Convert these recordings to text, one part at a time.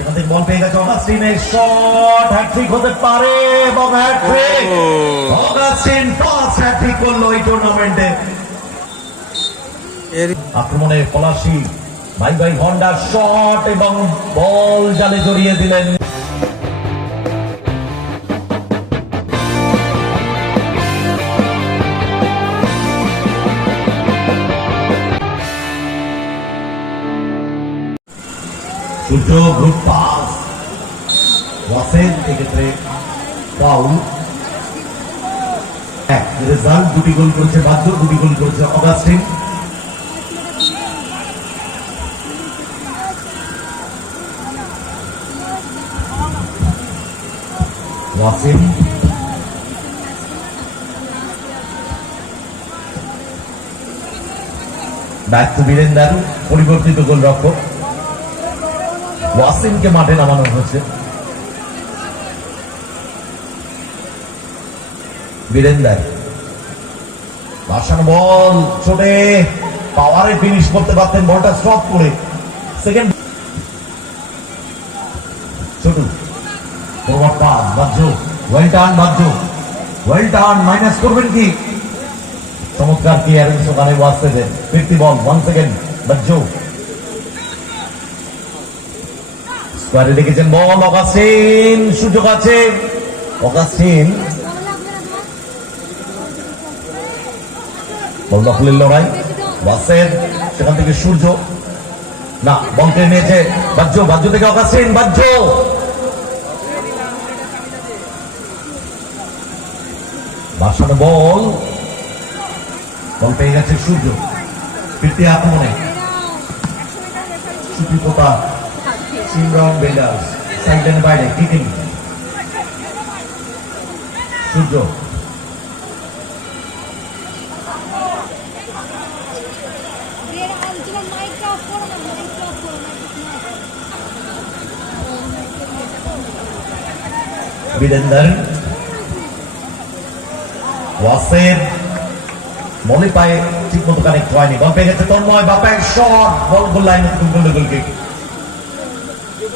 সেখান থেকে বল পেয়ে গেছে অগাস্টিনের শট হ্যাট্রিক হতে পারে এবং হ্যাট্রিক। অগাস্টিন পাঁচ হ্যাট্রিক করল এই টুর্নামেন্টে আক্রমণে পলাশি ভাই ভাই হন্ডার শট এবং বল জালে জড়িয়ে দিলেন। সূর্য গ্রুপ পাস ওয়াসেন এক্ষেত্রে রেজাল্ট দুটি গোল করেছে বাধ্য দুটি গোল করেছে Augustine. Wasim back to Birender, পরিবর্তিত গোলরক্ষক। ওয়াসিমকে মাঠে নামানো হয়েছে। বীরেন্দার। বল, ছোটে। পাওয়ারে ফিনিশ করতে পারতেন, বলটা করে। Second Chhotu. Forward pass well turn well turn minus করবেন কি? চমৎকার ক্লিয়ারেন্স ওখানে ওয়াসতে ফিফটি বল ওয়ান সেকেন্ড বাজ্য স্কোয়ারে দেখেছেন বল অগাস্টিন সুযোগ আছে। অগাস্টিন বল দখলের লড়াই। ওয়াসের সেখান থেকে সূর্য। না বল কেড়ে নিয়েছে বাহ্য বাহ্য থেকে বাহ্য। বাসানো বল। বল পেয়ে গেছে সূর্য। ফিরতি আক্রমণে সিমরন বিল্ডার্স সাইডের বাইরে কিকিং সূর্য বীরেন্দার ওয়াসের মনে পায়ে ঠিক মতো কানেক্ট হয়নি বল পেয়ে গেছে তন্ময় বাপের shot ball goal line goal goal kick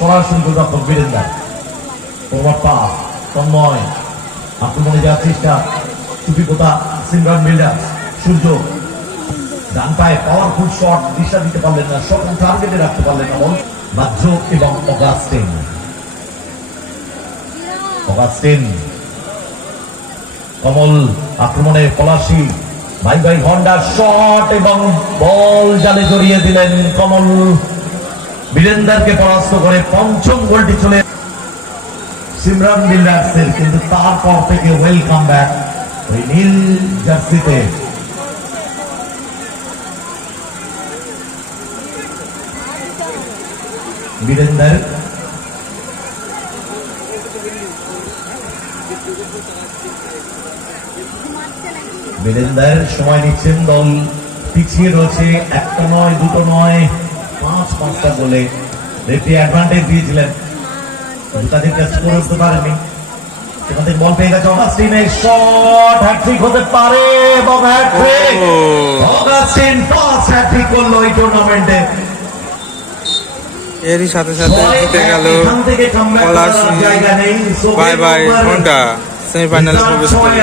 সরাসরি গোলরক্ষক বীরেন্দার ফরওয়ার্ড পাস তন্ময় আক্রমণে যাওয়ার চেষ্টা চুপিপোতা সিমরান বিল্ডার সূর্য। ডান পায়ে পাওয়ারফুল শট দিশা দিতে পারলেন না শট টার্গেটে রাখতে পারলেন না বল। বাহ্য এবং অগাস্টিন। অগাস্টিন। কমল আক্রমণে পলাশি। ভাই ভাই হন্ডার শট এবং বল জালে জড়িয়ে দিলেন কমল। বীরেন্দারকে পরাস্ত করে পঞ্চম গোলটি চলে সিমরান বিল্ডার্সের কিন্তু তারপর থেকে ওয়েলকাম ব্যাক ওই নীল জার্সিতে। বীরেন্দার বীরেন্দার সময় নিচ্ছেন, দল পিছিয়ে রয়েছে একটা নয়, দুটো নয়। পাঁচ পাঁচটা গোলে রেফি অ্যাডভান্টেজ দিয়েছিলেন। কিন্তু তাদের কাছে করে উঠতে পারেনি সেখান বল পেয়ে গেছে অগাস্টিনের শট হ্যাট্রিক হতে পারে এবং হ্যাট্রিক অগাস্টিন পাঁচ হ্যাট্রিক করল এই টুর্নামেন্টে এরই সাথে সাথে জিতে গেল পলাশি বাই বাই. হন্ডা সেমিফাইনালে প্রবেশ করল।